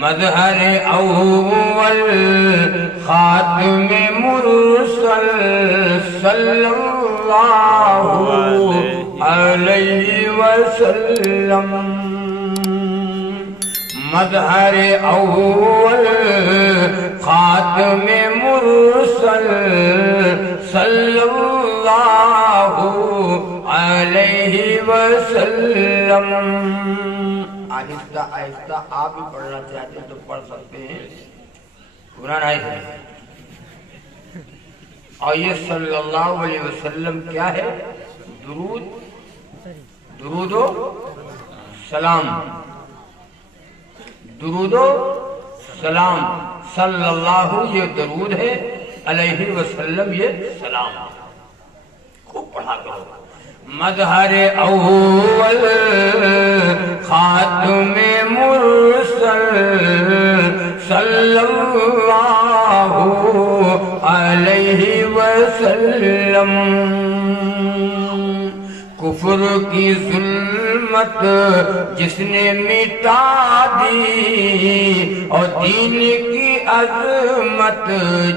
مظہر اول خاتم مرسل صلی اللہ علیہ وسلم، مظہر اول خاتم مرسل صلی اللہ علیہ وسلم۔ آہستہ آہستہ آپ بھی پڑھنا چاہتے ہیں تو پڑھ سکتے ہیں، قرآن آئے ہیں۔ اور یہ صلی اللہ علیہ وسلم کیا ہے؟ درود و سلام، درود و سلام۔ صلی اللہ یہ درود ہے، علیہ وسلم یہ سلام۔ خوب پڑھا کرو۔ مظہر اول خاتم مرسل صلی اللہ علیہ وسلم، کفر کی ظلمت جس نے مٹا دی اور دین کی عظمت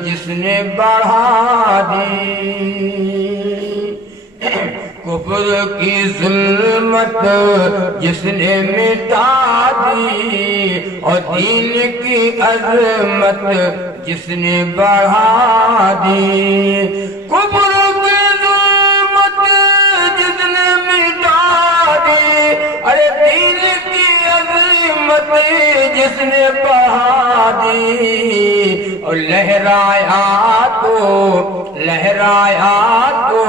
جس نے بڑھا دی، کفر کی ظلمت جس نے مٹا دی اور دین کی عظمت جس نے بڑھا دی، کفر کی ظلمت جس نے مٹا دی، ارے دین کی عظمت جس نے بڑھا دی، اور لہرایا تو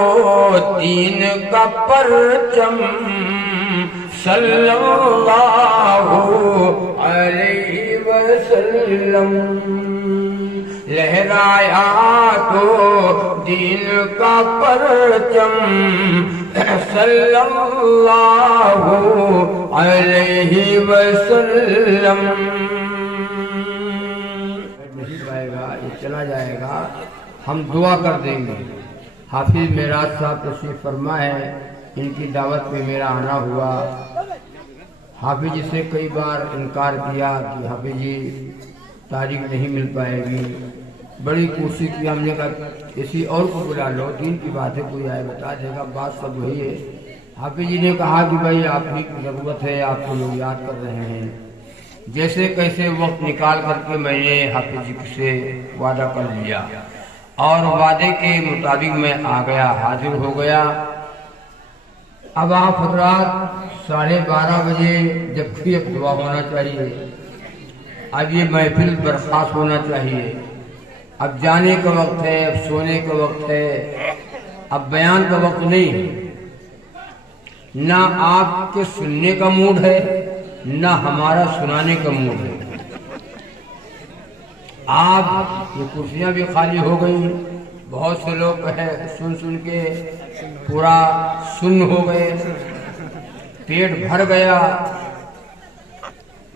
دین کا پرچم صلی اللہ علیہ وسلم، لہرایا تو دین کا پرچم صلی اللہ علیہ وسلم۔ یہ چلا جائے گا، ہم دعا کر دیں گے۔ حافظ معراج صاحب تشریف فرما ہے، ان کی دعوت پہ میرا آنا ہوا۔ حافظ جی سے کئی بار انکار کیا کہ حافظ جی تاریخ نہیں مل پائے گی، بڑی کوشش کی، ہم نے کہا کسی اور کو بلا لو، دین کی باتیں کوئی آئے بتا دے گا، بات سب وہی ہے۔ حافظ جی نے کہا کہ بھائی آپ کی ضرورت ہے، آپ کو لوگ یاد کر رہے ہیں، جیسے کیسے وقت نکال کر کے میں نے حافظ جی سے وعدہ کر لیا، اور وعدے کے مطابق میں آ گیا، حاضر ہو گیا۔ اب آپ رات 12:30 بجے جب بھی اب دعا ہونا چاہیے، اب یہ محفل برخاست ہونا چاہیے، اب جانے کا وقت ہے، اب سونے کا وقت ہے، اب بیان کا وقت نہیں، نہ آپ کے سننے کا موڈ ہے نہ ہمارا سنانے کا موڈ ہے۔ آپ یہ کرسیاں بھی خالی ہو گئی، بہت سے لوگ سن کے پورا سن ہو گئے، پیٹ بھر گیا۔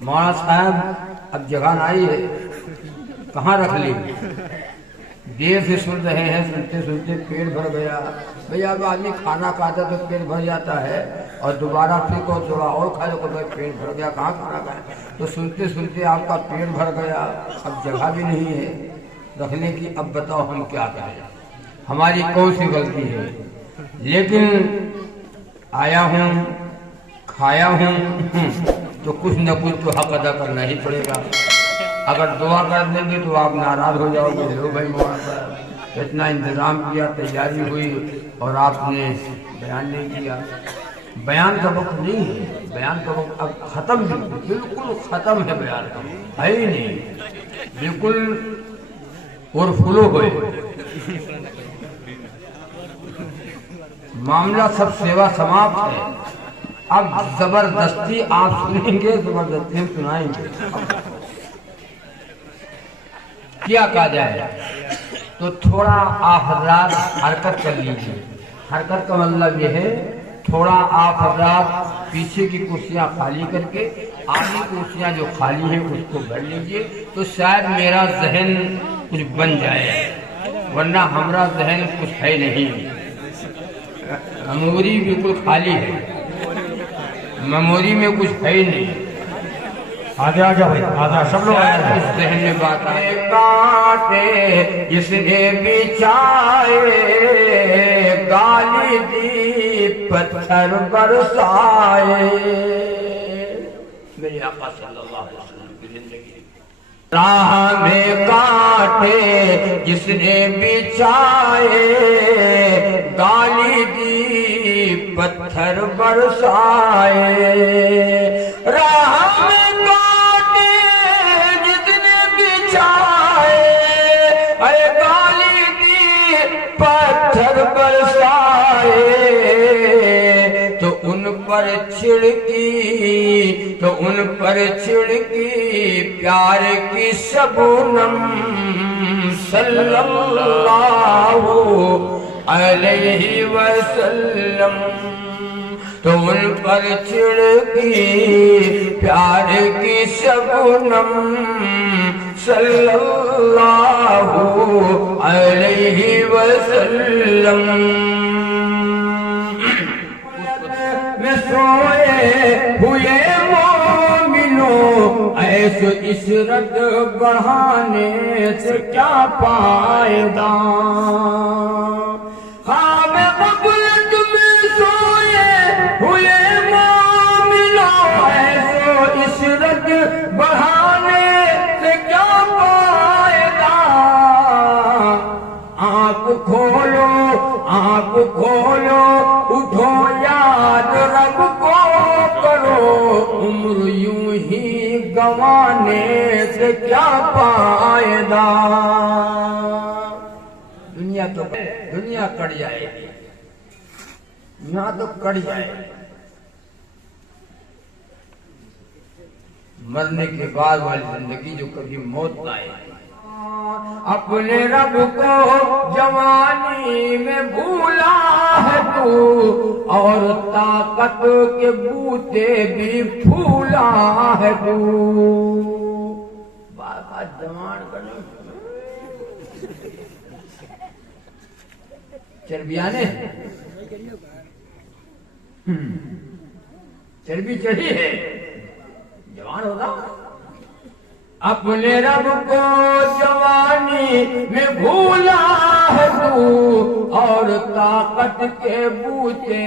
مولانا صاحب اب جگہ آئی ہے، کہاں رکھ لی؟ دیر سے سن رہے ہیں، سنتے سنتے پیٹ بھر گیا۔ بھئی اب آدمی کھانا کھاتا تو پیٹ بھر جاتا ہے، اور دوبارہ پھر کو تھوڑا اور کھا لو، پیٹ بھر گیا، کہاں کھانا کھایا؟ تو سنتے سنتے آپ کا پیٹ بھر گیا، اب جگہ بھی نہیں ہے رکھنے کی۔ اب بتاؤ ہم کیا کریں؟ ہماری کون سی غلطی ہے؟ لیکن آیا ہوں، کھایا ہوں، تو کچھ نہ کچھ تو حق ادا کرنا ہی پڑے گا۔ اگر دعا کر دیں گے تو آپ ناراض ہو جاؤ گے، لو بھائی مولانا صاحب اتنا انتظام کیا، تیاری ہوئی، اور آپ نے بیان نہیں کیا۔ بیان کا وقت نہیں ہے، بیان کا وقت اب ختم، بالکل ختم ہے، بیان کا ہے ہی نہیں، بالکل اور فلو ہوئے معاملہ، سب سیوا سماپت ہے۔ اب زبردستی آپ سنیں گے، زبردستی ہم سنائیں گے، کیا کہا جائے؟ تو تھوڑا آپ حضرات حرکت کر لیجیے۔ حرکت کا مطلب یہ ہے تھوڑا آپ حضرات پیچھے کی کرسیاں خالی کر کے آگے کرسیاں جو خالی ہیں اس کو بھر لیجیے، تو شاید میرا ذہن کچھ بن جائے، ورنہ ہمارا ذہن کچھ ہے نہیں، میموری بالکل خالی ہے، میموری میں کچھ ہے نہیں۔ آگے آ جاؤ بھائی، آگے سب لوگ ذہن میں بات آئے کاٹے جس نے بچھائے گالی دی پتھر برسائے. میرے آقا صلی اللہ علیہ وسلم کی زندگی راہ میں کاٹے جس نے بچھائے گالی دی پتھر برسائے. راہ میں کاٹے جس نے بچھائے ارے گالی دی پتھر برسائے تو ان پر چھڑکی پیار کی شبنم صلی اللہ علیہ وسلم. تو ان پر چھڑکی پیار کی شبنم صلی اللہ علیہ وسلم. میں سوئے ہوئے مومنوں ایسے عشرت بڑھانے سے کیا فائدہ. خواب غفلت میں سوئے ہوئے مومنوں ایسے عشرت بڑھانے سے کیا فائدہ. آنکھ کھولو اٹھو یاد رب کو کرو عمر یوں ہی گنوانے سے کیا فائدہ. دنیا کٹ جائے گی، یہاں تو کٹ جائے گی. مرنے کے بعد والی زندگی جو کبھی موت نہ آئے. اپنے رب کو جوانی میں بھولا ہے تو اور طاقت کے بوتے بھی پھولا ہے تو. بات جوان کرنے چربیانے چربی چڑھی ہے جوان ہوگا. اپنے رب کو جوانی میں بھولا ہے تو اور طاقت کے بوتے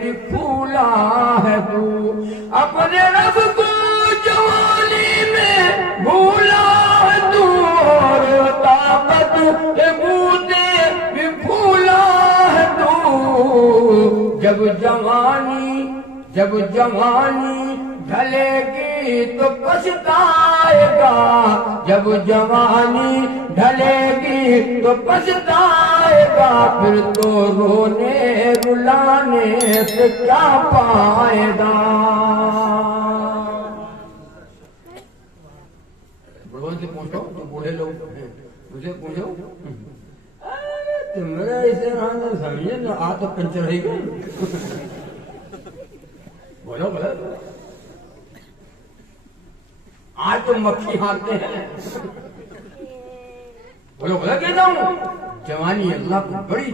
بھی پھولا ہے تو. اپنے رب کو جوانی میں بھولا ہے تو اور طاقت کے بوتے بھی پھولا ہے تو. جب جوانی ڈھلے گی تو پچھتائے گا. جب جوانی ڈھلے گی تو پچھتائے گا. پھر تو رونے رلانے سے کیا فائدہ. بڑوں سے پوچھو تو بوڑھے لوگ مجھے پوچھو میرا اسے سمجھے نا آ تو پنچر ہی گئی. بولو آج تو مکھی ہانکتے ہیں. بولو کہتا ہوں جوانی اللہ کو بڑی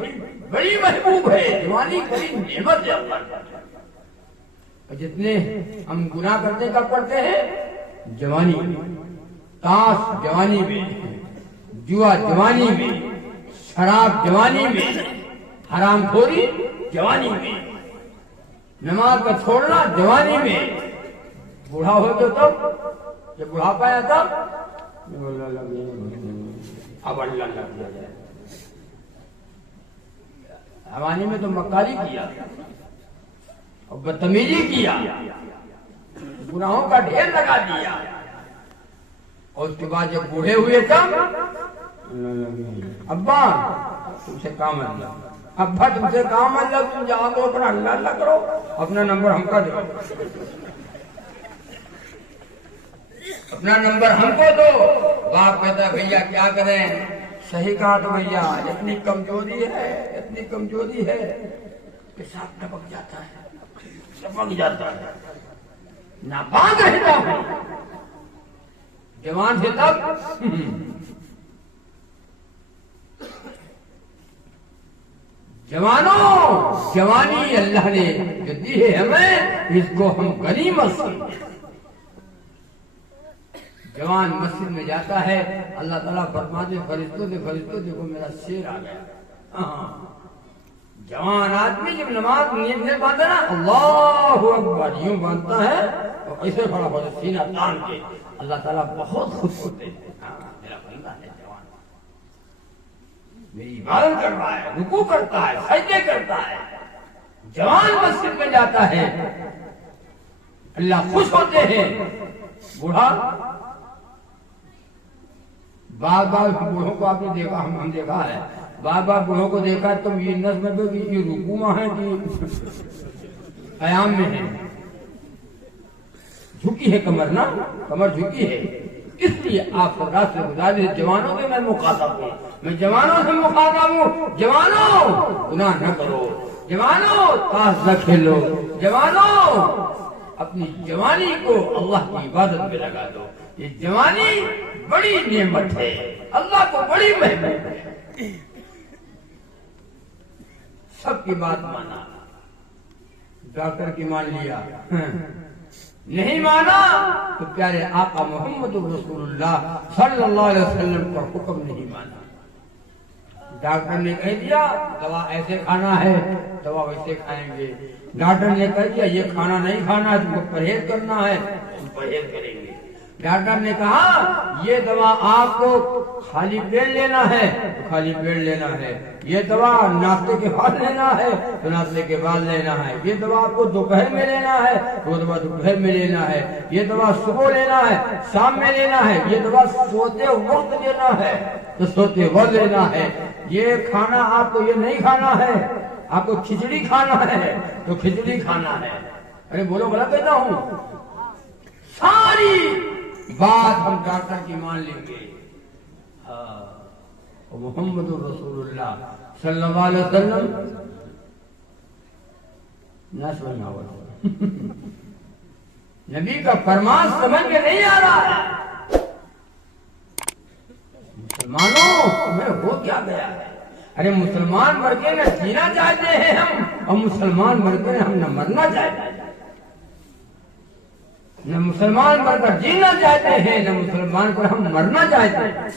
محبوب ہے. جوانی بڑی نعمت ہے اللہ. جتنے ہم گناہ کرتے کب کرتے ہیں؟ جوانی. تاش جوانی میں، جوا جوانی میں، شراب جوانی میں، حرام خوری جوانی میں، نماز کا چھوڑنا جوانی میں. بوڑھا ہو تو تب جب بڑھاپا آیا تب اب اللہ لگ جائے. جوانی میں تو مکاری کیا اور بدتمیزی کیا، گناہوں کا ڈھیر لگا دیا. اور اس کے بعد جب بوڑھے ہوئے تب ابا تم سے کام اللہ، ابا تم سے کام اللہ، تم جاؤ تو اپنا اللہ کرو، اپنا نمبر ہم کا دو، اپنا نمبر ہم کو دو. باپ کہتا ہے بھیا کیا کریں؟ صحیح کہا تو بھیا اتنی کمزوری ہے کہ ساتھ ٹپک جاتا ہے ناپاک رہتا ہوں. جوان سے تب جوانوں، جوانی اللہ نے جو دی ہے ہمیں، اس کو ہم غنیمت سمجھیں. جوان مسجد میں جاتا ہے، اللہ تعالیٰ فرماتے فرشتوں سے دیکھو میرا شیر آ گیا۔ جوان آدمی جب نماز نیت سے باندھتا نا، اللہ اکبر یوں باندھتا ہے اور ایسے کھڑا ہوتا ہے سینہ تان کے، اللہ تعالیٰ بہت خوش ہوتے ہیں، میرا بندہ ہے جوان، میری عبادت کر رہا ہے، رکوع کرتا ہے، سجدے کرتا ہے۔ جوان مسجد میں جاتا ہے، اللہ خوش ہوتے ہیں۔ بوڑھا بار بوڑھوں کو آپ نے دیکھا، ہم دیکھا ہے، بار بوڑھوں کو دیکھا تم یہ نظم میں کہ یہ رکوع میں ہے کہ قیام میں ہے، جھکی ہے کمر نا، کمر جھکی ہے۔ اس لیے آپ حضرات سے گزارش، جوانوں کے میں مخاطب ہوں، میں جوانوں سے مخاطب ہوں، جوانوں گناہ نہ کرو، جوانوں تاش نہ کھیلو، جوانوں اپنی جوانی کو اللہ کی عبادت میں لگا دو۔ یہ جوانی بڑی نعمت ہے، اللہ کو بڑی محبت ہے۔ سب کی بات مانا، ڈاکٹر کی مان لیا، نہیں مانا تو پیارے آقا محمد رسول اللہ صلی اللہ علیہ وسلم کا حکم نہیں مانا۔ ڈاکٹر نے کہہ دیا دوا ایسے کھانا ہے، دوا ویسے کھائیں گے۔ ڈاکٹر نے کہہ دیا یہ کھانا نہیں کھانا ہے، تم کو پرہیز کرنا ہے، تم پرہیز کریں گے۔ ڈاکٹر نے کہا یہ دوا آپ کو خالی پیٹ لینا ہے تو خالی پیٹ لینا ہے، یہ دوا ناشتے کے بعد لینا ہے تو ناشتے کے بعد لینا ہے، یہ دوا آپ کو دوپہر میں لینا ہے تو وہ دوا دوپہر میں لینا ہے، یہ دوا صبح لینا ہے شام میں لینا ہے، یہ دوا سوتے وقت لینا ہے تو سوتے وقت لینا ہے، یہ کھانا آپ کو یہ نہیں کھانا ہے، آپ کو کھچڑی کھانا ہے تو کھچڑی کھانا ہے۔ ارے بولو غلط کہتا ہوں؟ ساری بات ہم ڈاکٹر کی مان لیں گے، محمد رسول اللہ صلی اللہ علیہ وسلم نہ سمجھنا ہوگا، نبی کا فرمان سمجھ میں نہیں آ رہا ہے۔ مسلمانوں تمہیں ہو کیا گیا ہے؟ ارے مسلمان مر کے نہ جینا چاہتے ہیں ہم، اور مسلمان مر کے ہم نہ مرنا چاہتے ہیں، نہ مسلمان مر کر جینا چاہتے ہیں، نہ مسلمان پر ہم مرنا چاہتے ہیں۔